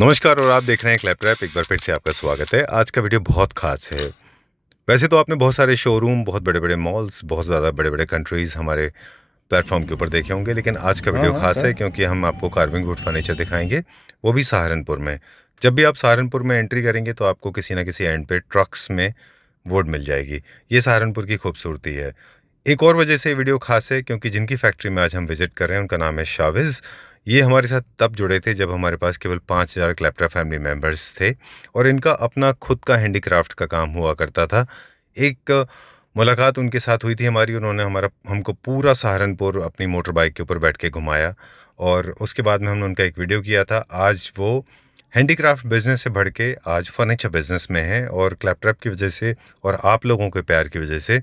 नमस्कार और आप देख रहे हैं क्लैपट्रैप। एक बार फिर से आपका स्वागत है। आज का वीडियो बहुत खास है। वैसे तो आपने बहुत सारे शोरूम, बहुत बड़े-बड़े मॉल्स, बहुत ज़्यादा बड़े-बड़े कंट्रीज़ हमारे प्लेटफॉर्म के ऊपर देखे होंगे, लेकिन आज का वीडियो खास है क्योंकि हम आपको कार्विंग वुड फर्नीचर दिखाएंगे, वो भी सहारनपुर में। जब भी आप सहारनपुर में एंट्री करेंगे तो आपको किसी न किसी एंड पे ट्रक्स में वुड मिल जाएगी। ये सहारनपुर की खूबसूरती है। एक और वजह से वीडियो खास है क्योंकि जिनकी फैक्ट्री में आज हम विज़िट कर रहे हैं उनका नाम है शाविज़। ये हमारे साथ तब जुड़े थे जब हमारे पास केवल 5000 क्लैपट्रैप फैमिली मेंबर्स थे और इनका अपना खुद का हैंडीक्राफ्ट का काम हुआ करता था। एक मुलाकात उनके साथ हुई थी हमारी। उन्होंने हमको पूरा सहारनपुर अपनी मोटर बाइक के ऊपर बैठ के घुमाया और उसके बाद में हमने उनका एक वीडियो किया था। आज वो हैंडीक्राफ्ट बिज़नेस से बढ़ के आज फर्नीचर बिज़नेस में हैं और क्लैपट्रैप की वजह से और आप लोगों के प्यार की वजह से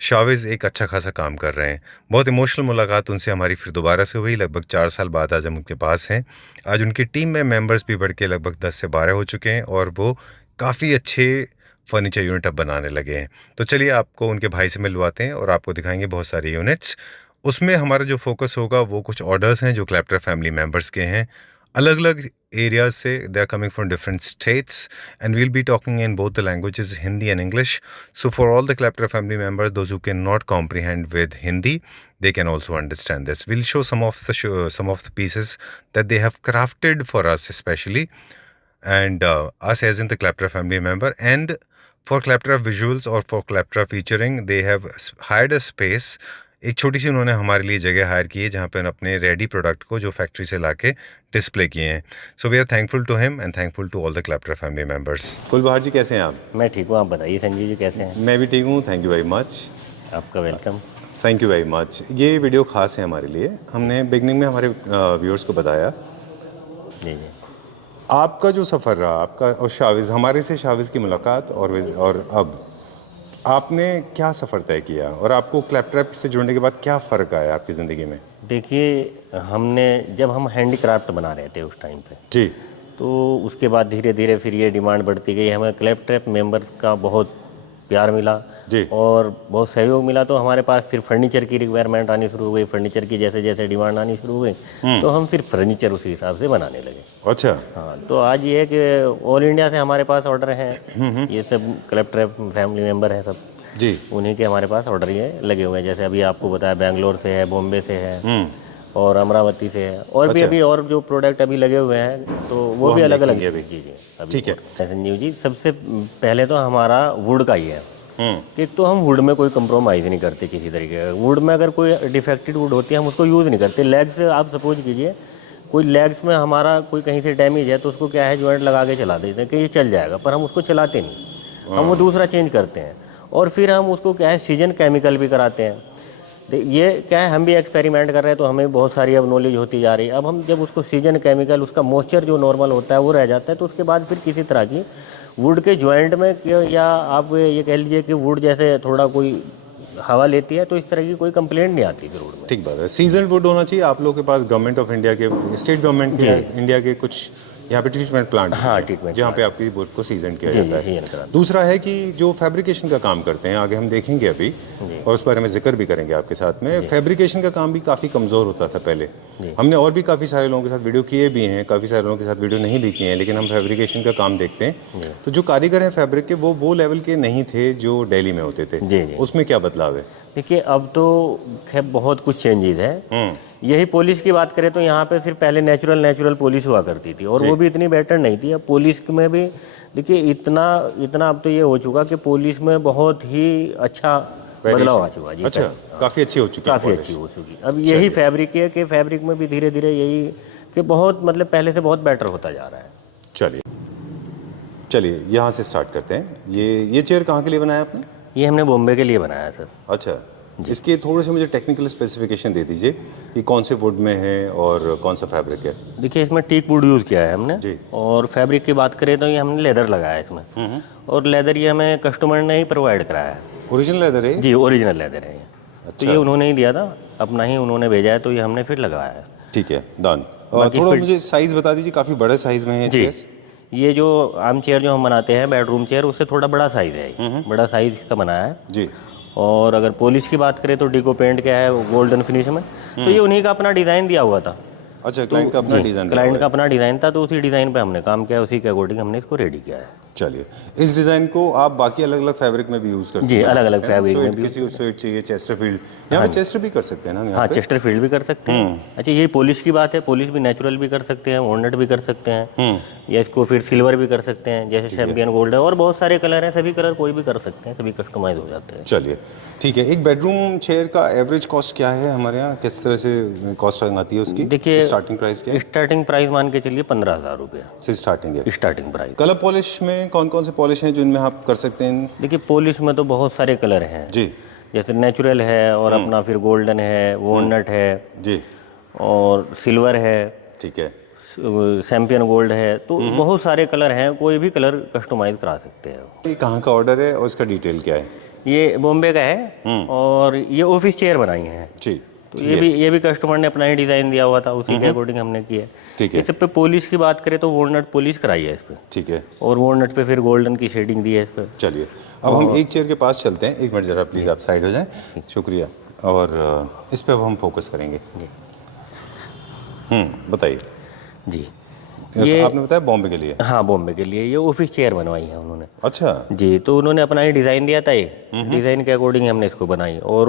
शाविज़ एक अच्छा खासा काम कर रहे हैं। बहुत इमोशनल मुलाकात उनसे हमारी फिर दोबारा से हुई लगभग 4 साल बाद। आज हम उनके पास हैं। आज उनकी टीम में मेंबर्स भी बढ़ के लगभग 10 से 12 हो चुके हैं और वो काफ़ी अच्छे फर्नीचर यूनिट अब बनाने लगे हैं। तो चलिए आपको उनके भाई से मिलवाते हैं और आपको दिखाएंगे बहुत सारे यूनिट्स। उसमें हमारा जो फोकस होगा वो कुछ ऑर्डर्स हैं जो क्लैपट्रैप फैमिली मेंबर्स के हैं, अलग अलग एरियाज से। They are coming from different states and we'll be talking in both the languages Hindi and English. So for all the Claptrap family members, those who cannot comprehend with Hindi, they can also understand this. We'll show some of the pieces that they have crafted for us especially, and us as in the Claptrap family member. And for Claptrap visuals or for Claptrap featuring, they have hired a space. एक छोटी सी उन्होंने हमारे लिए जगह higher की है जहाँ पे अपने रेडी प्रोडक्ट को जो फैक्ट्री से लाके डिस्प्ले किए हैं. So we are thankful to him and thankful to all the claptrap family members. Kulbahar ji कैसे हैं आप? मैं ठीक हूँ, आप बताइए संजीव जी कैसे हैं? मैं भी ठीक हूँ, थैंक यू वेरी मच. आपका welcome. Thank you very much. ये वीडियो खास है हमारे लिए. हमने बिगनिंग में हमारे व्यूअर्स को बताया. जी जी. आपका जो सफ़र रहा, आपका और शाविज़, हमारे से शाविज़ की मुलाकात और अब आपने क्या सफ़र तय किया और आपको क्लैपट्रैप से जुड़ने के बाद क्या फ़र्क आया आपकी ज़िंदगी में? देखिए जब हम हैंडीक्राफ्ट बना रहे थे उस टाइम पे, जी. तो उसके बाद धीरे धीरे फिर ये डिमांड बढ़ती गई. हमें क्लैपट्रैप मेंबर्स का बहुत प्यार मिला जी. और बहुत सहयोग मिला, तो हमारे पास फिर फर्नीचर की रिक्वायरमेंट आनी शुरू हो गई. फर्नीचर की जैसे जैसे डिमांड आनी शुरू हो गई तो हम फिर फर्नीचर उसी हिसाब से बनाने लगे. अच्छा. हाँ, तो आज ये है कि ऑल इंडिया से हमारे पास ऑर्डर हैं. ये सब क्लैपट्रैप फैमिली मेंबर हैं सब जी. उन्हीं के हमारे पास ऑर्डर ये लगे हुए हैं. जैसे अभी आपको बताया बेंगलोर से है, बॉम्बे से है और अमरावती से है और भी अभी और जो प्रोडक्ट अभी लगे हुए हैं तो वो भी अलग अलग. जी जी. अभी ठीक है. संजीव जी, सबसे पहले तो हमारा वुड का ही है कि तो हम वुड में कोई कंप्रोमाइज़ नहीं करते किसी तरीके का. वुड में अगर कोई डिफेक्टेड वुड होती है हम उसको यूज़ नहीं करते. लेग्स आप सपोज कीजिए कोई लेग्स में हमारा कोई कहीं से डैमेज है तो उसको क्या है जॉइंट लगा के चला देते हैं कि ये चल जाएगा, पर हम उसको चलाते नहीं. हम वो दूसरा चेंज करते हैं और फिर हम उसको क्या है सीजन केमिकल भी कराते हैं. ये क्या है, हम भी एक्सपेरिमेंट कर रहे हैं तो हमें बहुत सारी अब नॉलेज होती जा रही है. अब हम जब उसको सीजन केमिकल, उसका मॉइस्चर जो नॉर्मल होता है वो रह जाता है, तो उसके बाद फिर किसी तरह की वुड के जॉइंट में या आप ये कह लीजिए कि वुड जैसे थोड़ा कोई हवा लेती है तो इस तरह की कोई कंप्लेंट नहीं आती फिर वुड में. ठीक बात है. सीजन वुड होना चाहिए. आप लोगों के पास गवर्नमेंट ऑफ इंडिया के, स्टेट गवर्नमेंट के, इंडिया के कुछ यहाँ पे ट्रीटमेंट प्लांट, हाँ, ट्रीटमेंट जहाँ पे आपकी वुड को सीजन किया जाता है. दूसरा है कि जो फैब्रिकेशन का काम करते हैं, आगे हम देखेंगे अभी और उस बारे में जिक्र भी करेंगे आपके साथ में. फैब्रिकेशन का काम भी काफ़ी कमज़ोर होता था पहले. हमने और भी काफ़ी सारे लोगों के साथ वीडियो किए भी हैं, काफ़ी सारे लोगों के साथ वीडियो नहीं भी किए हैं, लेकिन हम फैब्रिकेशन का काम देखते हैं तो जो कारीगर हैं फैब्रिक के वो लेवल के नहीं थे जो दिल्ली में होते थे. उसमें क्या बदलाव है? देखिए अब तो खैर बहुत कुछ चेंजेस है. यही पॉलिश की बात करें तो यहाँ पे सिर्फ पहले नेचुरल पॉलिश हुआ करती थी और वो भी इतनी बेटर नहीं थी. अब पॉलिश में भी देखिए इतना अब तो ये हो चुका कि पॉलिश में बहुत ही अच्छा बदलाव आ चुका है. अच्छा, काफ़ी अच्छी हो चुकी है. काफ़ी अच्छी हो चुकी. अब यही फैब्रिक है कि फैब्रिक में भी धीरे धीरे यही कि बहुत मतलब पहले से बहुत बेटर होता जा रहा है. चलिए यहाँ से स्टार्ट करते हैं. ये चेयर कहाँ के लिए बनाया आपने? ये हमने बॉम्बे के लिए बनाया सर. अच्छा. इसके थोड़े से मुझे टेक्निकल स्पेसिफिकेशन दे दीजिए कि कौन से वुड में है और कौन सा फैब्रिक है. देखिए इसमें टीक वुड यूज़ किया है हमने जी. और फैब्रिक की बात करें तो ये हमने लेदर लगाया है इसमें. और लेदर ये हमें कस्टमर ने ही प्रोवाइड कराया है. ओरिजिनल लेदर है जी? ओरिजिनल लेदर है ये. अच्छा. तो ये उन्होंने ही दिया था, अपना ही उन्होंने भेजा है, तो ये हमने फिर लगाया है. ठीक है, डन. थोड़ा मुझे साइज़ बता दीजिए. काफ़ी बड़े साइज़ में है जी. ये जो आर्म चेयर जो हम बनाते हैं, बेडरूम चेयर, उससे थोड़ा बड़ा साइज़ है. बड़ा साइज़ का बनाया है जी. और अगर पॉलिश की बात करें तो डिको पेंट क्या है गोल्डन फिनिश में, तो ये उन्हीं का अपना डिज़ाइन दिया हुआ था. अच्छा, क्लाइंट का अपना डिज़ाइन दिया क्लाइंट हुआ का अपना डिज़ाइन था, तो उसी डिज़ाइन पे हमने काम किया, उसी के अकॉर्डिंग हमने इसको रेडी किया है। है। चलिए, इस डिज़ाइन को आप बाकी अलग अलग फैब्रिक में भी यूज़ कर सकते जी, हैं। अलग-अलग फैब्रिक में भी किसी को स्वेट चाहिए, चेस्टरफील्ड, यहाँ पे चेस्टर भी कर सकते हैं ना हम यहाँ हाँ, पे? चेस्टर फील्ड भी कर सकते हैं। अच्छा, ये पॉलिश की बात है, पॉलिश भी नेचुरल भी कर सकते हैं, वॉलनट भी कर सकते हैं, या इसको फिर सिल्वर भी कर सकते हैं, जैसे चैंपियन गोल्ड है, और बहुत सारे कलर हैं, सभी कलर कोई भी कर सकते हैं, सभी कस्टमाइज हो जाते हैं। चलिए, ठीक है। एक बेडरूम चेयर का एवरेज कॉस्ट क्या है हमारे यहाँ? किस तरह से कॉस्ट आती है उसकी? देखिए, स्टार्टिंग प्राइस क्या है? स्टार्टिंग प्राइस मान के चलिए 15,000 रुपये से स्टार्टिंग है। Starting price. कलर पॉलिश में कौन कौन से पॉलिश हैं जिनमें आप कर सकते हैं? देखिए, पॉलिश में तो बहुत सारे कलर हैं, जी जैसे नेचुरल है, और अपना फिर गोल्डन है, वॉलनट है, जी, और सिल्वर है, ठीक है। चैंपियन गोल्ड है, तो बहुत सारे कलर हैं, कोई भी कलर कस्टमाइज करा सकते हैं। ये कहाँ का ऑर्डर है और इसका डिटेल क्या है? ये बॉम्बे का है, और ये ऑफिस चेयर बनाई है, जी, तो ये भी कस्टमर ने अपना ही डिज़ाइन दिया हुआ था, उसी के अकॉर्डिंग हमने किया है। ठीक है, इस पे पॉलिश की बात करें तो वॉलनट पॉलिश कराई है इस पे, ठीक है। और वॉलनट पे फिर गोल्डन की शेडिंग दी है इस पे। चलिए, अब हम एक चेयर के पास चलते हैं। एक मिनट ज़रा प्लीज़ आप साइड हो जाएं। शुक्रिया। और इस पे अब हम फोकस करेंगे। बताइए। जी, ये आपने बताया बॉम्बे के लिए? हाँ, बॉम्बे के लिए ये ऑफिस चेयर बनवाई है उन्होंने। अच्छा जी, तो उन्होंने अपना ही डिज़ाइन दिया था, ये डिज़ाइन के अकॉर्डिंग हमने इसको बनाई, और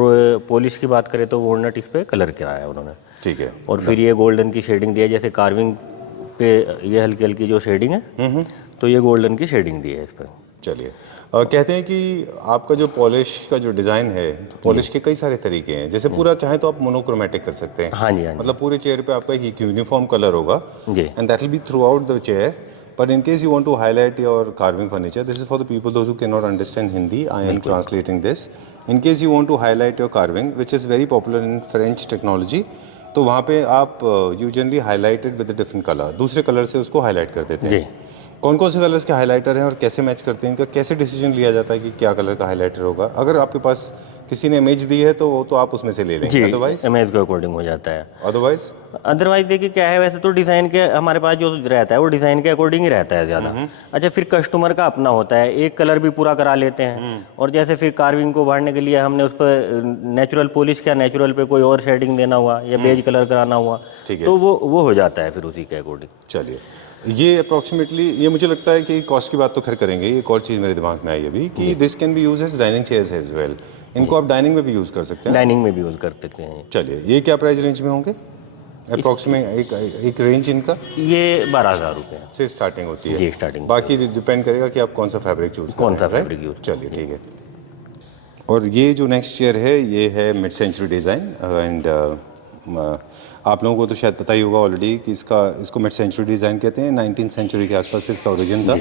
पॉलिश की बात करें तो वॉलनट इस पे कलर कराया उन्होंने, ठीक है। और फिर ये गोल्डन की शेडिंग दी है, जैसे कार्विंग पे ये हल्की हल्की जो शेडिंग है, तो ये गोल्डन की शेडिंग दी है इस पर। चलिए, कहते हैं कि आपका जो पॉलिश का जो डिज़ाइन है, पॉलिश के कई सारे तरीके हैं। जैसे पूरा चाहे तो आप मोनोक्रोमेटिक कर सकते हैं। हाँ जी, हाँ जी। मतलब पूरे चेयर पे आपका एक यूनिफॉर्म कलर होगा, जी, and that will be throughout the chair. But in case you want to highlight your carving furniture, this is for the people those who cannot understand Hindi. I am translating this. In case you want to highlight your carving, which is very popular in French technology, तो वहाँ पे आप you generally highlighted with a different color. दूसरे colour से उसको highlight कर देते हैं। जी। कौन कौन से कलर्स के हाइलाइटर हैं और कैसे मैच करते हैं? इनका कैसे डिसीजन लिया जाता है कि क्या कलर का हाइलाइटर होगा? अगर आपके पास किसी ने इमेज दी है तो वो तो आप उसमें से ले लेंगे, जी, अदरवाइज इमेज के अकॉर्डिंग हो जाता है। अदरवाइज देखिए क्या है, वैसे तो डिज़ाइन के हमारे पास जो रहता है वो डिज़ाइन के अकॉर्डिंग ही रहता है ज़्यादा। अच्छा, फिर कस्टमर का अपना होता है, एक कलर भी पूरा करा लेते हैं, और जैसे फिर कार्विंग को बढ़ाने के लिए हमने उस पर नेचुरल पॉलिश किया, नेचुरल पे कोई और शेडिंग देना हुआ या बेज कलर कराना हुआ, ठीक है। तो वो हो जाता है फिर उसी के अकॉर्डिंग। चलिए, ये अप्रॉक्सीमेटली, ये मुझे लगता है कि कॉस्ट की बात तो खैर करेंगे। एक और चीज़ मेरे दिमाग में आई अभी कि this can be use as dining chairs as well. इनको आप डाइनिंग में भी यूज़ कर सकते हैं। डाइनिंग में भी यूज कर सकते हैं। चलिए, ये क्या प्राइस रेंज में होंगे अप्रॉक्सीमेट? एक रेंज इनका ये 12,000 रुपये से स्टार्टिंग होती है जी, स्टार्टिंग। बाकी डिपेंड करेगा कि आप कौन सा फैब्रिक चूज कौन सा फैब्रिक यूज। चलिए, ठीक है। और ये जो नेक्स्ट चेयर है, ये है मिड सेंचुरी डिज़ाइन, एंड आप लोगों को तो शायद पता ही होगा ऑलरेडी कि इसको मिड सेंचुरी डिज़ाइन कहते हैं। 19th सेंचुरी के आसपास इसका ओरिजिन था,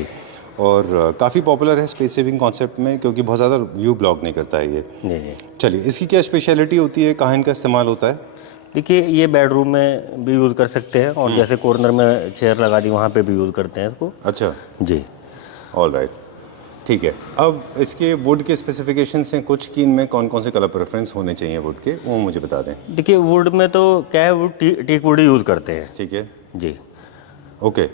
और काफ़ी पॉपुलर है स्पेस सेविंग कॉन्सेप्ट में, क्योंकि बहुत ज़्यादा व्यू ब्लॉक नहीं करता है ये। जी। चलिए, इसकी क्या स्पेशलिटी होती है, कहाँ इनका इस्तेमाल होता है? देखिए, ये बेडरूम में भी यूज़ कर सकते हैं, और जैसे कॉर्नर में चेयर लगा दी वहाँ पे भी यूज़ करते हैं इसको। अच्छा, जी, ऑल राइट, ठीक है। अब इसके वुड के स्पेसिफिकेशंस हैं कुछ, कि इनमें कौन कौन से कलर प्रेफरेंस होने चाहिए वुड के, वो मुझे बता दें। देखिए वुड में तो क्या है, वुड टीक वुड यूज़ करते हैं। ठीक है, जी। ओके।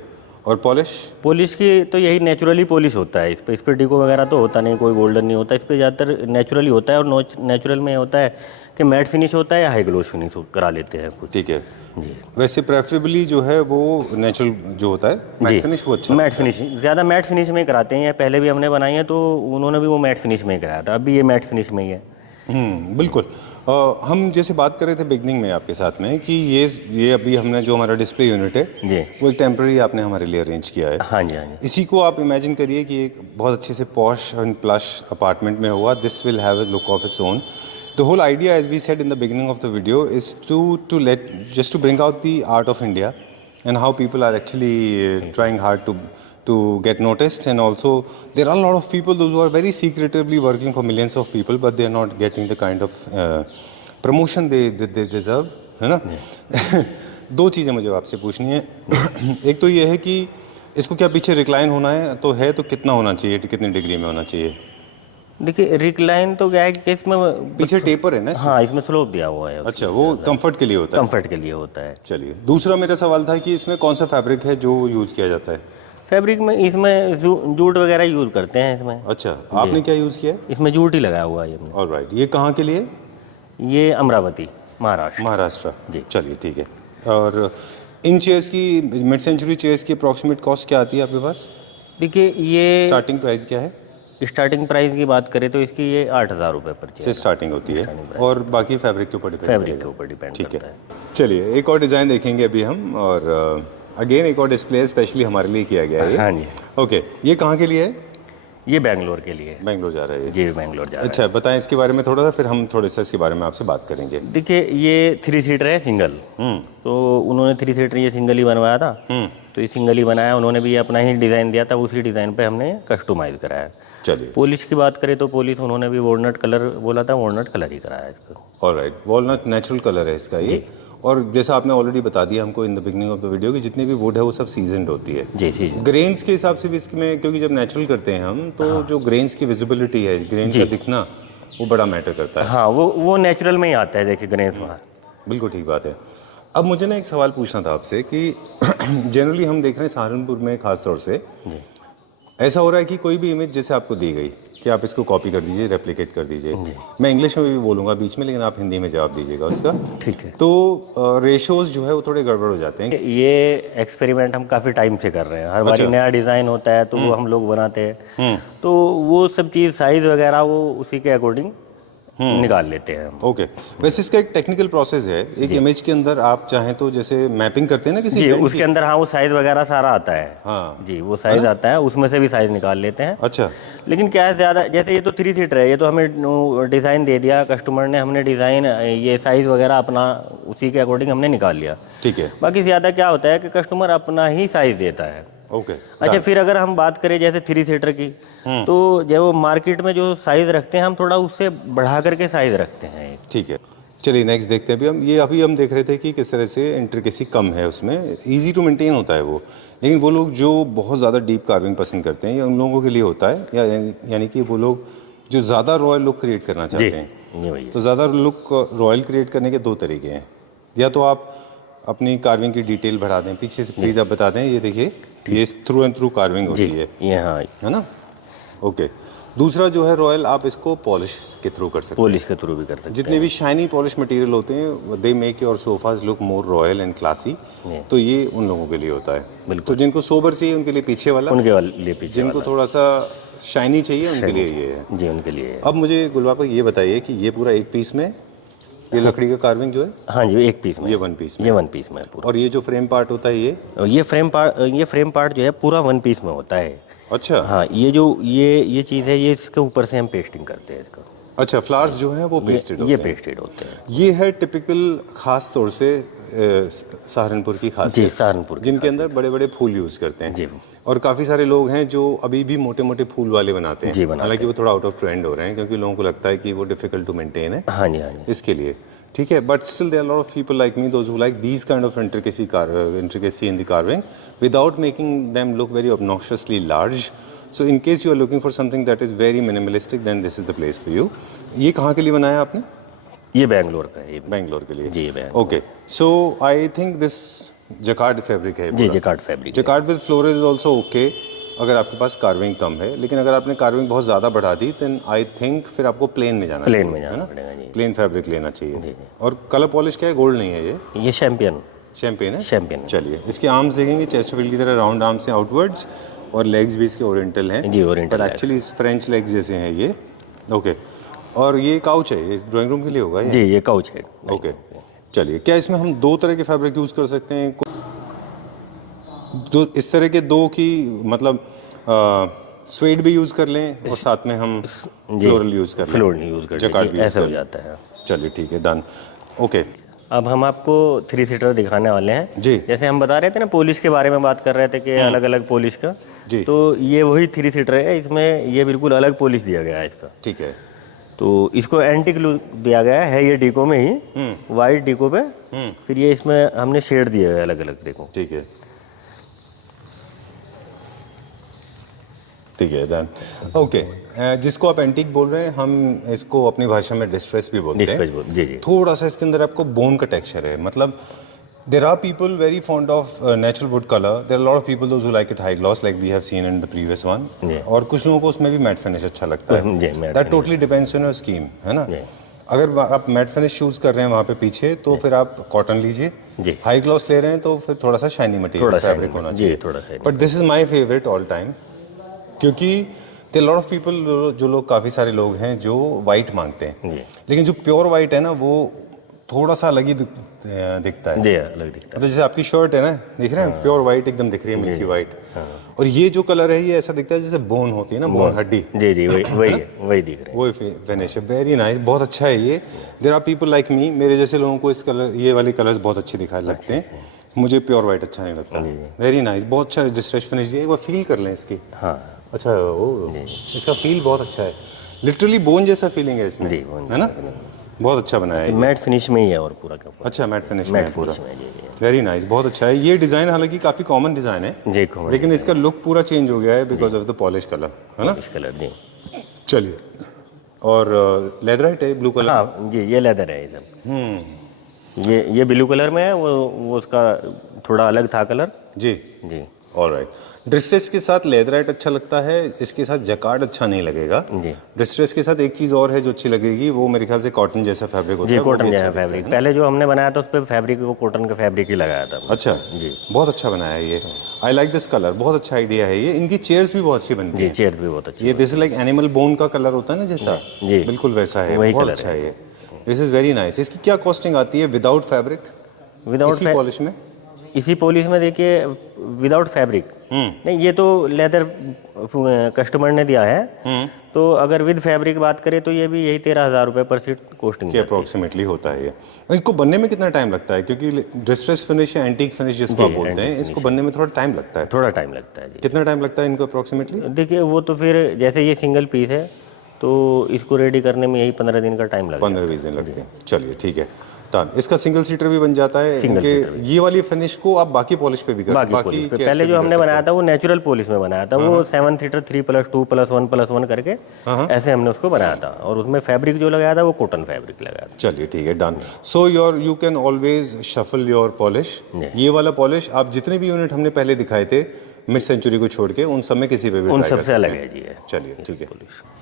और पॉलिश की तो यही नेचुरली पॉलिश होता है, इस पर टीको वगैरह तो होता नहीं, कोई गोल्डन नहीं होता, इस पर ज़्यादातर नेचुरली होता है, और नेचुरल में होता है कि मैट फिनिश होता है या हाई ग्लोस फिनिश करा लेते हैं कुछ। ठीक है जी। वैसे प्रेफरेबली जो है वो नेचुरल जो होता है मैट फिनिश, वो अच्छा मैट फिनिश ज़्यादा मैट फिनिश में ही कराते हैं। पहले भी हमने बनाई है तो उन्होंने भी वो मैट फिनिश में ही कराया था, अब भी ये मैट फिनिश में ही है। बिल्कुल। हम जैसे बात कर रहे थे बिगनिंग में आपके साथ में कि ये अभी हमने जो हमारा डिस्प्ले यूनिट है जी, वो एक टेम्प्रेरी आपने हमारे लिए अरेंज किया है। हाँ जी, हाँ जी। इसी को आप इमेजिन करिए कि एक बहुत अच्छे से पॉश एंड प्लश अपार्टमेंट में हुआ। This will have a look of its own. The whole idea, as we said in the beginning of the video, is to bring out the art of India and how people are actually trying hard to get noticed, and also there are a lot of people those who are very secretively working for millions of people, but they are not getting the kind of promotion they deserve, है ना? दो चीज़ें मुझे आपसे पूछनी है। एक तो ये है कि इसको क्या पीछे रिक्लाइन होना है, तो है तो कितना होना चाहिए, कितने डिग्री में होना चाहिए? देखिए रिक्लाइन तो क्या है कि इसमें पीछे टेपर है ना? हाँ, इसमें स्लोप दिया हुआ है। अच्छा, वो कंफर्ट के लिए होता है? कंफर्ट के लिए होता है। चलिए, दूसरा मेरा सवाल था कि इसमें कौन सा फैब्रिक है जो यूज़ किया जाता है? फैब्रिक में इसमें जूट वगैरह यूज़ करते हैं इसमें। अच्छा, आपने क्या यूज़ किया है? इसमें जूट ही लगाया हुआ है। ऑलराइट, ये कहाँ के लिए? ये अमरावती, महाराष्ट्र। महाराष्ट्र जी। चलिए, ठीक है। और इन चेयर्स की मिड सेंचुरी चेयर्स की अप्रॉक्सीमेट कॉस्ट क्या आती है आपके पास? देखिए ये स्टार्टिंग प्राइस क्या है? स्टार्टिंग प्राइस की बात करें तो इसकी ये 8,000 रुपये पर से चेयर स्टार्टिंग होती है और बाकी फैब्रिक के ऊपर डिपेंड फैब्रिक के ऊपर डिपेंड ठीक है। करता है। चलिए एक और डिज़ाइन देखेंगे अभी हम, और अगेन एक और डिस्प्ले स्पेशली हमारे लिए किया गया है ये। हाँ जी, ओके, ये कहाँ के लिए है? ये बेंगलोर के लिए है। बेंगलोर जा रहा है ये? जी बेंगलोर जा रहा अच्छा, बताएं इसके बारे में थोड़ा सा, फिर हम थोड़ा सा इसके बारे में आपसे बात करेंगे। है। देखिए ये 3 सीटर है सिंगल, तो उन्होंने 3 सीटर ये सिंगल ही बनवाया था, तो ये सिंगल ही बनाया उन्होंने भी, अपना ही डिज़ाइन दिया था, उसी डिज़ाइन पे हमने कस्टमाइज़ कराया। चलिए, पॉलिश की बात करें तो पॉलिश उन्होंने भी वॉलनट कलर बोला था, वॉलनट कलर ही कराया इसको। ऑलराइट, वॉलनट नेचुरल कलर है इसका ये। और जैसा आपने ऑलरेडी बता दिया हमको in the beginning of the video कि जितनी भी वुड है वो सब सीजनड होती है। जी जी। ग्रेन्स के हिसाब से भी इसमें, क्योंकि जब नेचुरल करते हैं हम तो जो ग्रेन्स की विजिबिलिटी है, ग्रेन का दिखना, वो बड़ा मैटर करता है। हाँ वो नेचुरल में ही आता है, देखिए ग्रेन्स वहाँ। बिल्कुल ठीक बात है। अब मुझे ना एक सवाल पूछना था आपसे कि जनरली हम देख रहे हैं सहारनपुर में ख़ास तौर से ऐसा हो रहा है कि कोई भी इमेज जैसे आपको दी गई कि आप इसको कॉपी कर दीजिए, रेप्लिकेट कर दीजिए, मैं इंग्लिश में भी बोलूँगा बीच में, लेकिन आप हिंदी में जवाब दीजिएगा उसका, ठीक है। तो रेशोज जो है वो थोड़े गड़बड़ हो जाते हैं। ये एक्सपेरिमेंट हम काफ़ी टाइम से कर रहे हैं, हर बार नया डिज़ाइन होता है तो वो हम लोग बनाते हैं, तो वो सब चीज़ साइज़ वगैरह वो उसी के अकॉर्डिंग निकाल लेते हैं हम। ओके, वैसे इसका एक टेक्निकल प्रोसेस है, एक इमेज के अंदर आप चाहें तो जैसे मैपिंग करते हैं ना किसी जी, brand उसके अंदर हाँ वो साइज़ वगैरह सारा आता है। हाँ जी, वो साइज़ आता है, उसमें से भी साइज़ निकाल लेते हैं। अच्छा, लेकिन क्या है ज़्यादा, जैसे ये तो 3 सीटर है, ये तो हमें डिज़ाइन दे दिया कस्टमर ने, हमने डिज़ाइन ये साइज़ वगैरह अपना उसी के अकॉर्डिंग हमने निकाल लिया। ठीक है, बाकी ज़्यादा क्या होता है कि कस्टमर अपना ही साइज़ देता है। ओके। अच्छा, फिर अगर हम बात करें जैसे 3 सीटर की, तो जब वो मार्केट में जो साइज़ रखते हैं हम थोड़ा उससे बढ़ा करके साइज़ रखते हैं। ठीक है, चलिए नेक्स्ट देखते हैं। अभी हम देख रहे थे कि किस तरह से इंट्रिकेसी कम है उसमें, इजी टू मेंटेन होता है वो, लेकिन वो लोग जो बहुत ज़्यादा डीप कार्विंग पसंद करते हैं, या उन लोगों के लिए होता है, या यानी कि वो लोग जो ज़्यादा रॉयल लुक क्रिएट करना चाहते हैं। जी भैया। तो ज़्यादा लुक रॉयल क्रिएट करने के 2 तरीके हैं, या तो आप अपनी कार्विंग की डिटेल बढ़ा दें, पीछे से प्लीज़ आप बता दें, ये देखिए ये थ्रू एंड थ्रू कार्विंग होती है, ये हाँ है ना? ओके। दूसरा जो है रॉयल, आप इसको पॉलिश के थ्रू कर सकते हैं, पॉलिश के थ्रू भी कर सकते हैं। जितने भी शाइनी पॉलिश मटेरियल होते हैं they make your sofas look more royal and classy, तो ये उन लोगों के लिए होता है। तो जिनको सोबर चाहिए उनके लिए पीछे वाला, उनके लिए पीछे जिनको वाला। थोड़ा सा शाइनी चाहिए उनके लिए ये है। जी, उनके लिए। अब मुझे गुलबाग ये बताइए कि ये पूरा एक पीस में, ये लकड़ी का कार्विंग जो है, हाँ जी, एक पीस में, ये 1 पीस में, ये 1 पीस में पूरा। और ये जो फ्रेम पार्ट होता है ये फ्रेम पार्ट जो है पूरा 1 पीस में होता है। अच्छा हाँ, ये जो ये चीज़ है, ये इसके ऊपर से हम पेस्टिंग करते हैं इसको। अच्छा, फ्लावर्स जो है वो पेस्टेड होते ये हैं। पेस्टेड होते हैं। ये है टिपिकल खास तौर से सहारनपुर की जी, खासियत, सहारनपुर की जिनके अंदर बड़े बड़े फूल यूज़ करते हैं। जी। और काफ़ी सारे लोग हैं जो अभी भी मोटे मोटे फूल वाले बनाते हैं, जी, बनाते हालांकि वो थोड़ा आउट ऑफ ट्रेंड हो रहे हैं क्योंकि लोगों को लगता है कि वो डिफिकल्ट टू मेंटेन है हाँ जी, हाँ जी। इसके लिए, ठीक है। But still there are lot of people like me those who like these kind of intricacy in the carving without making them look very obnoxiously large. So in case you are looking for something that is very minimalistic, then this is the place for you. ये कहाँ के लिए बनाया आपने? ये बेंगलोर का है। बेंगलोर के लिए जी, Bangalore. Okay. So I think this jacquard fabric है। जी, jacquard fabric. Jacquard with floral is also okay अगर आपके पास कार्विंग कम है, लेकिन अगर आपने कार्विंग बहुत ज़्यादा बढ़ा दी देन आई थिंक फिर आपको प्लेन में जाना प्लेन में जाना पड़ेगा जी। प्लेन फैब्रिक लेना चाहिए। और कलर पॉलिश क्या है? गोल्ड नहीं है ये शैम्पियन शैम्पेन है। शैम्पियन। चलिए इसके आर्म्स देखेंगे, चेस्टरफील्ड की तरह राउंड आर्म्स हैं आउटवर्ड्स, और लेग्स भी इसके ओरिएंटल हैं। जी, ओरिएंटल बट एक्चुअली इस फ्रेंच लेग्स जैसे हैं ये। ओके, और ये काउच है, ये ड्राइंग रूम के लिए होगा जी, ये काउच है। ओके। चलिए, क्या इसमें हम 2 तरह के फैब्रिक यूज़ कर सकते हैं? दो इस तरह के 2 की मतलब स्वेड भी यूज़ कर लें और साथ में हम फ्लोरल यूज़ कर लें, फ्लोरल यूज़ कर जकार्ड भी use ऐसा हो कर लें। जाता है। चलिए ठीक है, डन। ओके, अब हम आपको 3 सीटर दिखाने वाले हैं। जी। जैसे हम बता रहे थे ना, पॉलिश के बारे में बात कर रहे थे कि अलग अलग पॉलिश का, जी। तो ये वही 3 सीटर है। इसमें ये बिल्कुल अलग पॉलिश दिया गया है इसका। ठीक है। तो इसको एंटिक लुक दिया गया है ये डीको में ही, वाइट डीको पे। फिर ये इसमें हमने शेड दिए हुए अलग अलग, देखो। ठीक है, ठीक है, डन। ओके, जिसको आप एंटीक बोल रहे हैं, हम इसको अपनी भाषा में डिस्ट्रेस भी बोलते हैं। जी जी। थोड़ा सा इसके अंदर आपको बोन का टेक्सचर है, मतलब there are people very fond of natural wood colour, there are lot of people those who like it high gloss like we have seen in the previous one, और कुछ लोगों को उसमें भी मैट फिनिश अच्छा लगता है। जी, matte that totally depends on your scheme, है ना। अगर आप मैट फिनिश चूज कर रहे हैं वहाँ पे पीछे तो फिर आप कॉटन लीजिए। जी। हाई ग्लॉस ले रहे हैं तो फिर थोड़ा सा शाइनी मटेरियल थोड़ा फैब्रिक shiny, होना जी, चाहिए। थोड़ा shiny। But this is my favourite all time, क्योंकि दे लॉट ऑफ पीपल, जो लोग काफ़ी सारे लोग हैं जो वाइट मांगते हैं, जी लेकिन जो प्योर वाइट है ना वो थोड़ा सा अलग ही दिखता है। जी अलग दिखता मतलब जैसे आपकी शर्ट है ना, दिख रहे हैं प्योर वाइट एकदम दिख रही है, मिल्की वाइट। और ये जो कलर है ये ऐसा दिखता है जैसे बोन होती है ना, बोन हड्डी, है। जी जी वही दिख रहे हैं। वो फिनिश है। वेरी नाइस, बहुत अच्छा है ये। There are people like me, मेरे जैसे लोगों को इस कलर, ये वाले कलर्स बहुत अच्छे दिखाई लगते हैं। मुझे प्योर वाइट अच्छा नहीं लगता। वेरी नाइस, बहुत अच्छा डिस्ट्रेस फिनिश दिया। एक बार फील कर लें इसकी। हाँ अच्छा, ओ इसका फील बहुत अच्छा है, लिटरली बोन जैसा फीलिंग है इसमें, जी है ना? बहुत अच्छा बनाया है। मैट फिनिश में ही है और पूरा का पूरा। अच्छा, मैट फिनिश में है पूरा। फिनिश में जी वेरी नाइस, बहुत अच्छा है। ये डिज़ाइन हालांकि काफ़ी कॉमन डिज़ाइन है, जी कॉमन लेकिन इसका लुक पूरा चेंज हो गया है because of the polish colour, है ना? कलर जी। चलिए, और लेदराइट है ब्लू कलर। हाँ जी ये लेदर है ये सब। ये ब्लू कलर में है, वो उसका थोड़ा अलग था कलर। जी जी ऑलराइट। डिस्ट्रेस के साथ लेदराइट अच्छा लगता है, इसके साथ जकार्ड अच्छा नहीं लगेगा। जी डिस्ट्रेस के साथ एक चीज़ और है जो अच्छी लगेगी, वो मेरे ख्याल से कॉटन जैसा फैब्रिक होता जी है। वो कॉटन भी जैसा अच्छा दिखता फैब्रिक है। पहले जो हमने बनाया था उस पर फैब्रिक वो कॉटन का फैब्रिक ही लगाया था। अच्छा जी बहुत अच्छा बनाया है ये। आई लाइक दिस कलर, बहुत अच्छा आइडिया है ये। इनकी चेयर्स भी बहुत अच्छी बनती जी हैं। चेयर्स भी बहुत अच्छी। ये दिस लाइक एनिमल बोन का कलर होता है ना जैसा, जी बिल्कुल वैसा है, वही बहुत कलर अच्छा है ये। This is very nice. इसकी क्या कॉस्टिंग आती है विदाउट फैब्रिक, विदाउट इसी पॉलिश में? इसी पॉलिश में देखिए विदाउट फैब्रिक नहीं, ये तो लेदर कस्टमर ने दिया है। तो अगर विद फैब्रिक बात करें तो ये भी यही 13,000 रुपये पर सीट कॉस्टिंग के अप्रोक्सीमेटली होता है ये। इसको बनने में कितना टाइम लगता है? क्योंकि डिस्ट्रेस फिनिश या एंटीक फिनिश जिसको आप बोलते हैं, इसको बनने में थोड़ा टाइम लगता है। थोड़ा टाइम लगता है जी। कितना टाइम लगता है इनको अप्रोक्सीमेटली? देखिए वो तो फिर जैसे ये सिंगल पीस है तो इसको रेडी करने में यही 15 दिन का टाइम लगता है। 15-20 दिन लगते हैं। चलिए ठीक है, डन। इसका सिंगल सीटर भी बन जाता है। सिंगल इनके सीटर ये वाली फिनिश को आप बाकी पॉलिश पे भी कर, बाकी पॉलिश पे पहले जो हमने बनाया था वो नेचुरल पॉलिश में बनाया था। वो 7 सीटर 3+2+1+1 करके ऐसे हमने उसको बनाया था, और उसमें फैब्रिक जो लगाया था वो कॉटन फैब्रिक लगाया था। चलिए ठीक है, done. So you can always shuffle your polish. ये वाला पॉलिश आप जितने भी यूनिट हमने पहले दिखाए थे मिड सेंचुरी को छोड़ के, उन सब में किसी पे भी उन try कर सबसे सकते अलग हैं। है जी ये। चलिए ठीक है।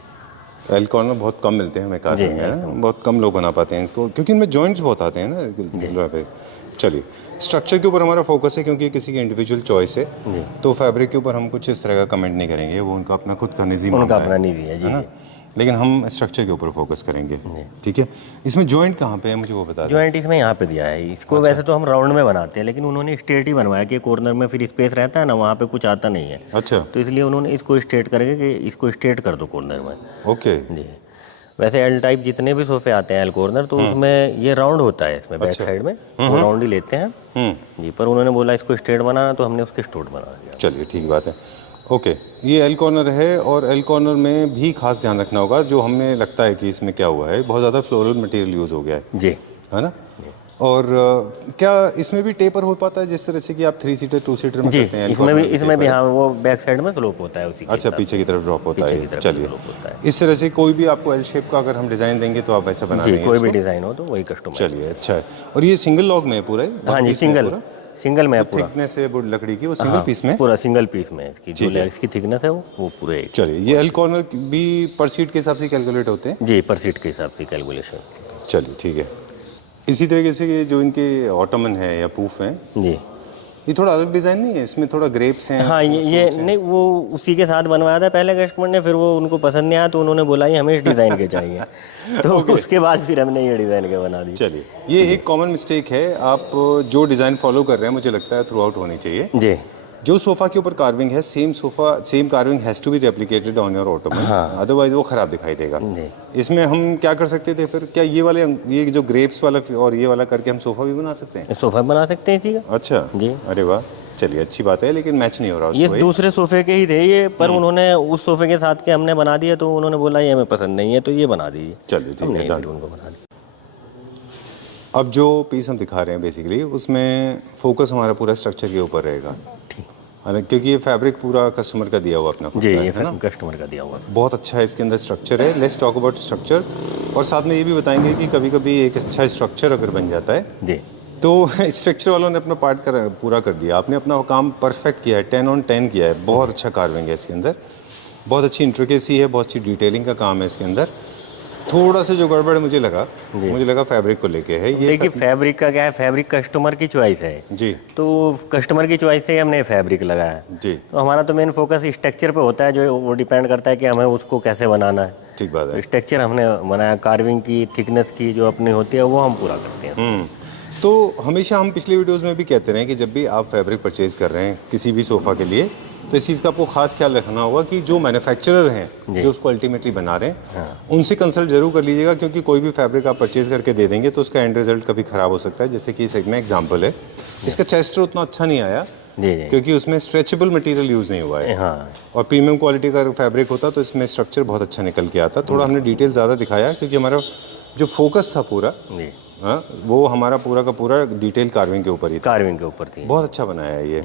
एल कॉर्नर बहुत कम मिलते हैं हमें कार में, है ना? बहुत कम लोग बना पाते हैं इसको, क्योंकि इनमें जॉइंट्स बहुत आते हैं ना पे। चलिए, स्ट्रक्चर के ऊपर हमारा फोकस है क्योंकि किसी की इंडिविजुअल चॉइस है, तो फैब्रिक के ऊपर हम कुछ इस तरह का कमेंट नहीं करेंगे, वो उनका अपना खुद का निजी उनका मामला अपना निजी है जी। है ना? लेकिन हम स्ट्रक्चर के ऊपर फोकस करेंगे, ठीक है? इसमें जॉइंट कहाँ पे है मुझे वो बता दें। जॉइंट इसमें यहाँ पे दिया है। इसको वैसे तो हम राउंड में बनाते हैं, लेकिन उन्होंने स्ट्रेट ही बनवाया कि कॉर्नर में फिर स्पेस रहता है ना, वहाँ पे कुछ आता नहीं है। अच्छा, तो इसलिए उन्होंने इसको स्ट्रेट करके कि इसको स्ट्रेट कर दो कॉर्नर में। ओके। जी वैसे एल टाइप जितने भी सोफे आते हैं एल कॉर्नर, तो उसमें ये राउंड होता है, इसमें बैक साइड में वो राउंड ही लेते हैं जी। पर उन्होंने बोला इसको स्ट्रेट बनाना, तो हमने उसके स्ट्रेट बना दिया। चलिए ठीक बात है। ओके, ये एल कॉर्नर है, और एल कॉर्नर में भी खास ध्यान रखना होगा। जो हमें लगता है कि इसमें क्या हुआ है, बहुत ज़्यादा फ्लोरल मटेरियल यूज़ हो गया है, जी है ना? और क्या इसमें भी टेपर हो पाता है जिस तरह से कि आप 3 सीटर 2 सीटर में जी करते हैं? इसमें भी हाँ, वो बैक साइड में स्लोप होता है उसी के अच्छा, साथ। पीछे की तरफ ड्रॉप होता पीछे की है। तरफ चलिए, slope होता है। इस तरह से कोई भी आपको एल शेप का अगर हम डिज़ाइन देंगे तो आप वैसा बना जी देंगे कोई भी इसको? डिज़ाइन हो तो वही कस्टमर। चलिए अच्छा है। और ये सिंगल लॉग में है पूरा ही? हाँ जी, सिंगल में है पूरा। थिकनेस है वुड लकड़ी की, वो सिंगल पीस में? पूरा सिंगल पीस में इसकी जो लेग्स की थिकनेस है वो पूरे एक। चलिए, ये एल कॉर्नर भी पर सीट के हिसाब से कैलकुलेट होते हैं? जी पर सीट के हिसाब से कैलकुलेशन। चलिए ठीक है। इसी तरीके से ये जो इनके ऑटोमन है या पूफ हैं, जी ये थोड़ा अलग डिज़ाइन नहीं है? इसमें थोड़ा ग्रेप्स हैं। हाँ ये नहीं, वो उसी के साथ बनवाया था पहले कस्टमर ने, फिर वो उनको पसंद नहीं आया तो उन्होंने बोला ये हमें इस डिज़ाइन के चाहिए। तो उसके बाद फिर हमने ये डिज़ाइन के बना दी। चलिए, ये एक कॉमन मिस्टेक है, आप जो डिज़ाइन फॉलो कर रहे हैं मुझे लगता है थ्रू आउट होनी चाहिए। जी जो सोफ़ा के ऊपर कार्विंग है, same carving has to be replicated on your ottoman, otherwise वो ख़राब दिखाई देगा। जी इसमें हम क्या कर सकते थे फिर? क्या ये जो ग्रेप्स वाला और ये वाला करके हम सोफ़ा भी बना सकते हैं? सोफा बना सकते हैं इसी का। अच्छा जी अरे वाह, चलिए अच्छी बात है, लेकिन मैच नहीं हो रहा ये उसको। दूसरे सोफे के ही थे ये, पर उन्होंने उस सोफे के साथ के हमने बना दिए, तो उन्होंने बोला ये हमें पसंद नहीं है, तो ये बना दीजिए। चलिए ठीक हमने है, फिर डन। उनको बना दिया। अब जो पीस हम दिखा रहे हैं बेसिकली, उसमें फोकस हमारा पूरा स्ट्रक्चर के ऊपर रहेगा, हालांकि क्योंकि ये फैब्रिक पूरा कस्टमर का दिया हुआ अपना खुद जी का ये है ना? कस्टमर का दिया हुआ है। बहुत अच्छा है इसके अंदर स्ट्रक्चर है। लेट्स टॉक अबाउट स्ट्रक्चर, और साथ में ये भी बताएंगे कि कभी कभी एक अच्छा स्ट्रक्चर अगर बन जाता है जी तो स्ट्रक्चर वालों ने अपना पार्ट पूरा कर दिया, आपने अपना काम परफेक्ट किया है, 10 on 10 किया है। बहुत अच्छा कार्विंग है इसके अंदर, बहुत अच्छी इंट्रिकेसी है, बहुत अच्छी डिटेलिंग का काम है इसके अंदर। थोड़ा सा जो गड़बड़ मुझे लगा फैब्रिक को लेके है ये। देखिए फैब्रिक का क्या है, फैब्रिक कस्टमर की चॉइस है जी तो कस्टमर की चॉइस से ही हमने फैब्रिक लगाया। जी, तो हमारा तो मेन फोकस स्ट्रक्चर पे होता है, जो वो डिपेंड करता है कि हमें उसको कैसे बनाना है। ठीक बात है। तो स्ट्रक्चर हमने बनाया, कार्विंग की थिकनेस की जो अपनी होती है वो हम पूरा करते हैं। तो हमेशा हम पिछले वीडियोस में भी कहते रहे कि जब भी आप फैब्रिक परचेज कर रहे हैं किसी भी सोफ़ा के लिए, तो इस चीज़ का आपको खास ख्याल रखना होगा कि जो मैन्युफैक्चरर हैं जो उसको अल्टीमेटली बना रहे हैं उनसे कंसल्ट जरूर कर लीजिएगा, क्योंकि कोई भी फैब्रिक आप परचेज करके दे देंगे तो उसका एंड रिजल्ट कभी ख़राब हो सकता है। जैसे कि इस में एग्जाम्पल है, इसका चेस्टर उतना अच्छा नहीं आया जी जी क्योंकि उसमें स्ट्रेचेबल मटेरियल यूज़ नहीं हुआ है। हाँ और प्रीमियम क्वालिटी का फैब्रिक होता तो इसमें स्ट्रक्चर बहुत अच्छा निकल के आता। थोड़ा हमने डिटेल ज़्यादा दिखाया क्योंकि हमारा जो फोकस था पूरा, जी, हाँ, वो हमारा पूरा का पूरा डिटेल कार्विंग के ऊपर ही था। कार्विंग के ऊपर थी। बहुत अच्छा बनाया है ये।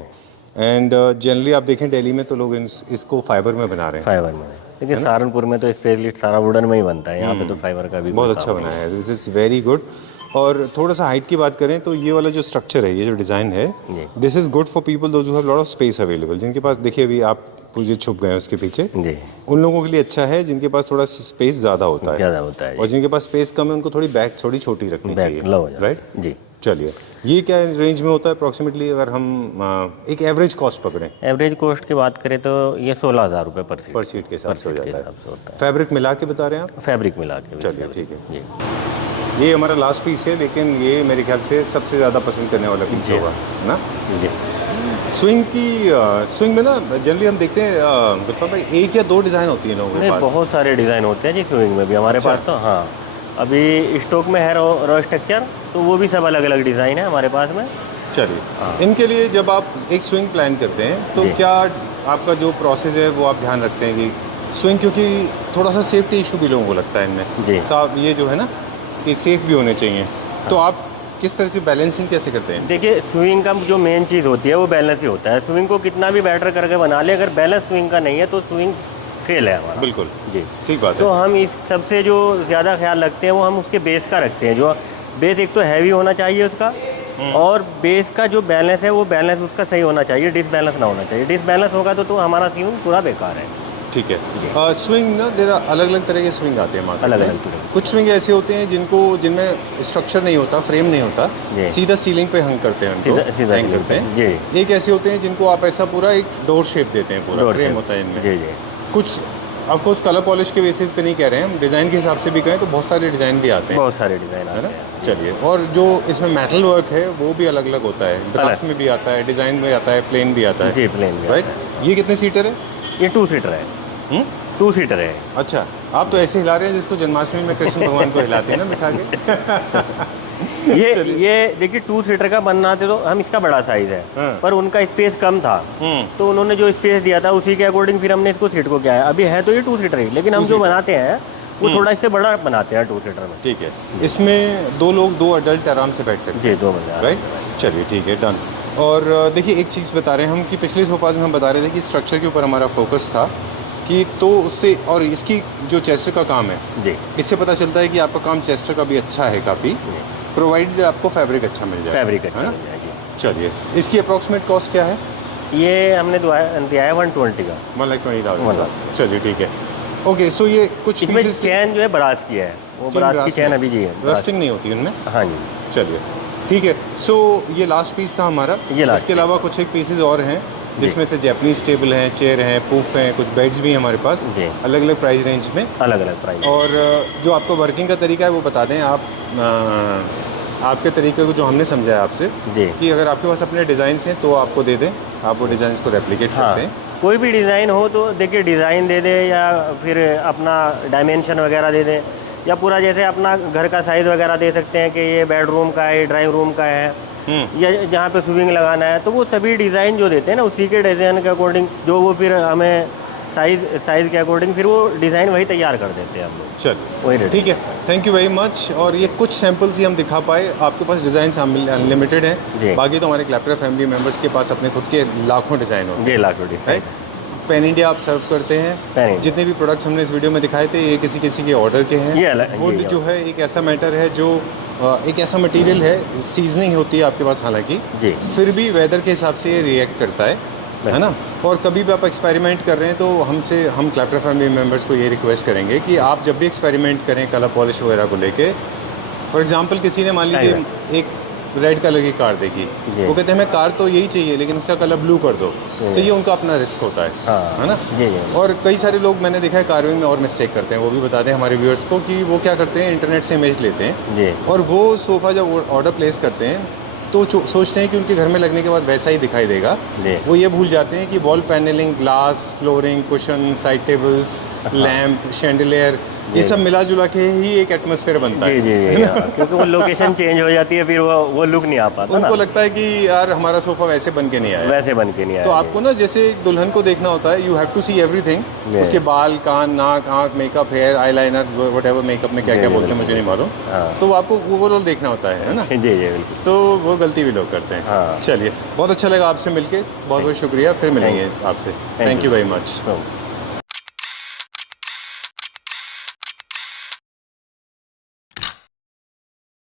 एंड जनरली आप देखें दिल्ली में तो लोग इसको फाइबर में बना रहे हैं। फाइबर में, लेकिन सहारनपुर में तो स्पेशलिस्ट सारा वुडन में ही बनता है, यहाँ पे तो फाइबर का भी बहुत अच्छा बनाया है, दिस इज़ वेरी गुड। और थोड़ा सा हाइट की बात करें तो ये वाला जो स्ट्रक्चर है, ये जो डिज़ाइन है, this is good for people those who have lot of space available. जिनके पास देखिए अभी आप पूरे छुप गए हैं उसके पीछे, जी, उन लोगों के लिए अच्छा है जिनके पास थोड़ा स्पेस ज़्यादा होता है। ज़्यादा होता है और जिनके पास स्पेस कम है उनको थोड़ी बैक थोड़ी छोटी रखनी चाहिए, लो हो जाता है। राइट। जी, चलिए, ये क्या रेंज में होता है अप्रॉक्सीमेटली, अगर हम एक एवरेज कॉस्ट पकड़ें? एवरेज कॉस्ट की बात करें तो ये 16,000 रुपये पर पर सीट सीट के हिसाब से हो जाता है। होता है, फैब्रिक मिला के बता रहे हैं आप? फैब्रिक मिला के। चलिए ठीक है। जी ये हमारा लास्ट पीस है, लेकिन ये मेरे ख्याल से सबसे ज़्यादा पसंद करने वाला पीस होगा ना। जी, स्विंग में ना जनरली हम देखते हैं गुलफाम भाई, एक या दो डिज़ाइन होती है लोगों के नहीं पास। बहुत सारे डिज़ाइन होते हैं जी स्विंग में भी हमारे पास तो। हाँ, अभी स्टॉक में है रो स्ट्रक्चर, तो वो भी सब अलग अलग डिज़ाइन है हमारे पास में। चलिए, इनके लिए जब आप एक स्विंग प्लान करते हैं तो क्या आपका जो प्रोसेस है वो आप ध्यान रखते हैं कि स्विंग, क्योंकि थोड़ा सा सेफ्टी इशू भी लोगों को लगता है इनमें जी। साहब, ये जो है ना कि सेफ भी होने चाहिए, तो आप किस तरह से बैलेंसिंग कैसे करते हैं? देखिए स्विंग का जो मेन चीज़ होती है वो बैलेंस ही होता है। स्विंग को कितना भी बेटर करके बना ले, अगर बैलेंस स्विंग का नहीं है तो स्विंग फेल है हमारा। बिल्कुल जी, ठीक बात तो है। हम इस सबसे जो ज़्यादा ख्याल रखते हैं वो हम उसके बेस का रखते हैं। जो बेस एक तो हैवी होना चाहिए उसका, और बेस का जो बैलेंस है वो बैलेंस उसका सही होना चाहिए, डिसबैलेंस ना होना चाहिए। डिसबैलेंस होगा तो हमारा स्विंग पूरा बेकार है। ठीक है। स्विंग ना देर अलग अलग तरह के स्विंग आते हैं मार्केट में। अलग अलग तरह के। कुछ स्विंग ऐसे होते हैं जिनमें स्ट्रक्चर नहीं होता, फ्रेम नहीं होता, जी। सीधा सीलिंग पे हंग करते हैं, सीधा हैंग ceiling करते पे, हैं। जी। एक ऐसे होते हैं जिनको आप ऐसा पूरा एक डोर शेप देते हैं, पूरा डोर फ्रेम शेप। होता है इनमें। जी जी, कुछ ऑफकोर्स कलर पॉलिश के बेसिस पे नहीं कह रहे हैं हम, डिज़ाइन के हिसाब से भी कहें तो बहुत सारे डिज़ाइन भी आते हैं, बहुत सारे डिज़ाइन है आते ना। हैं। चलिए, और जो इसमें मेटल वर्क है वो भी अलग अलग होता है, ग्लास में भी आता है, डिज़ाइन में आता है, प्लेन भी आता है। जी, प्लेन भी राइट। ये कितने सीटर है? ये 2 सीटर है। 2 सीटर है। अच्छा, आप तो ऐसे हिला रहे हैं जिसको जन्माष्टमी में कृष्ण भगवान को हिलाते हैं ना बिठा के। ये देखिए 2 सीटर का बनना था तो हम इसका बड़ा साइज है, पर उनका स्पेस कम था, तो उन्होंने जो स्पेस दिया था उसी के अकॉर्डिंग फिर हमने इसको सीट को किया है। अभी है तो ये 2 सीटर ही, लेकिन हम जो बनाते हैं वो थोड़ा इससे बड़ा बनाते हैं 2 सीटर में। ठीक है, इसमें दो लोग, दो अडल्ट आराम से बैठ सकते हैं। जी, 2 बंदा। राइट। चलिए ठीक है, डन। और देखिए एक चीज़ बता रहे हैं हम कि पिछले सोफाज में हम बता रहे थे कि स्ट्रक्चर के ऊपर हमारा फोकस था कि तो उससे, और इसकी जो चेस्टर का काम है जी, इससे पता चलता है कि आपका काम चेस्टर का भी अच्छा है काफ़ी, प्रोवाइडेड आपको फैब्रिक अच्छा मिल जाए। फैब्रिक अच्छा है ना? मिल जाए, जी। चलिए, इसकी अप्रॉक्सीमेट कॉस्ट क्या है? ये हमने दिया है 120 का। 1,20,000। चलिए ठीक है। ओके, सो ये कुछ इसमें pieces- चैन जो है ब्रास की है, वो ब्रास की चैन अभी जी है। रस्टिंग नहीं होती उनमें। हाँ जी, चलिए ठीक है। सो ये लास्ट पीस था हमारा। ये लास्ट इसके अलावा कुछ एक पीसेज और हैं जिसमें से जैपनीज टेबल हैं, चेयर हैं, पूफ हैं, कुछ बेड्स भी हैं हमारे पास, जी। अलग अलग प्राइस रेंज में। अलग अलग प्राइस। और जो आपका वर्किंग का तरीका है वो बता दें आप, आपके तरीके को जो हमने समझा है आपसे, जी, कि अगर आपके पास अपने डिज़ाइंस हैं तो आपको दे दें, आप वो डिज़ाइन को रेप्लिकेट हाँ, करते हैं। कोई भी डिज़ाइन हो तो देखिए डिज़ाइन दे दे, या फिर अपना डायमेंशन वगैरह दे दें, या पूरा जैसे अपना घर का साइज़ वगैरह दे सकते हैं कि ये बेडरूम का है, ड्राइंग रूम का है, या जहाँ पे स्विंग लगाना है, तो वो सभी डिज़ाइन जो देते हैं ना उसी के डिज़ाइन के अकॉर्डिंग, जो वो फिर हमें साइज़ के अकॉर्डिंग फिर वो डिज़ाइन वही तैयार कर देते हैं हम लोग। चलिए वही रेट। ठीक है, थैंक यू वेरी मच। और ये कुछ सैम्पल्स ही हम दिखा पाए, आपके पास डिज़ाइन अनलिमिटेड हैं, जी। बाकी तो हमारे क्लैपटर फैमिली मेम्बर्स के पास अपने खुद के लाखों डिज़ाइन होते हैं। जी, lakh design. Right. Pan India आप सर्व करते हैं। Pan India. जितने भी प्रोडक्ट्स हमने इस वीडियो में दिखाए थे ये किसी किसी के ऑर्डर के हैं। ये अलग- वुड ये जो है एक ऐसा मैटर है जो एक ऐसा मटेरियल है, सीजनिंग होती है आपके पास हालांकि, जी, फिर भी वेदर के हिसाब से ये रिएक्ट करता है। है ना। और कभी भी आप एक्सपेरिमेंट कर रहे हैं तो हम क्लैप्टर फैमिली मेम्बर्स को ये रिक्वेस्ट करेंगे कि आप जब भी एक्सपेरिमेंट करें कलर पॉलिश वगैरह को लेके, फॉर एग्जांपल किसी ने मान लीजिए एक रेड कलर की कार देखी, वो कहते हैं हमें कार तो यही चाहिए लेकिन इसका कलर ब्लू कर दो, तो ये उनका अपना रिस्क होता है ना। जी जी। और कई सारे लोग मैंने देखा है कार्विंग में और मिस्टेक करते हैं, वो भी बताते हैं हमारे व्यूअर्स को कि वो क्या करते हैं, इंटरनेट से इमेज लेते हैं जी। और वो सोफ़ा जब ऑर्डर प्लेस करते हैं तो सोचते हैं कि उनके घर में लगने के बाद वैसा ही दिखाई देगा। वो ये भूल जाते हैं कि wall panelling, glass, flooring, cushion, side tables, lamp, chandelier, ये सब मिला जुला के ही एक एटमॉस्फेयर बनता है। जी जी, हाँ, क्योंकि वो लोकेशन चेंज हो जाती है, फिर वो लुक नहीं आ पाता। उनको लगता है कि यार हमारा सोफ़ा वैसे बन के नहीं आया, वैसे बन के नहीं आया। तो आपको ना जैसे एक दुल्हन को देखना होता है, you have to see everything, उसके बाल, कान, नाक, आँख, makeup, hair, eyeliner, whatever makeup में क्या क्या बोलते हैं मुझे नहीं मालूम, तो आपको ओवरऑल देखना होता है ना। जी जी बिल्कुल। तो वो गलती भी लोग करते हैं। चलिए, बहुत अच्छा लगा आपसे मिलके, बहुत बहुत शुक्रिया, फिर मिलेंगे आपसे। Thank you very much.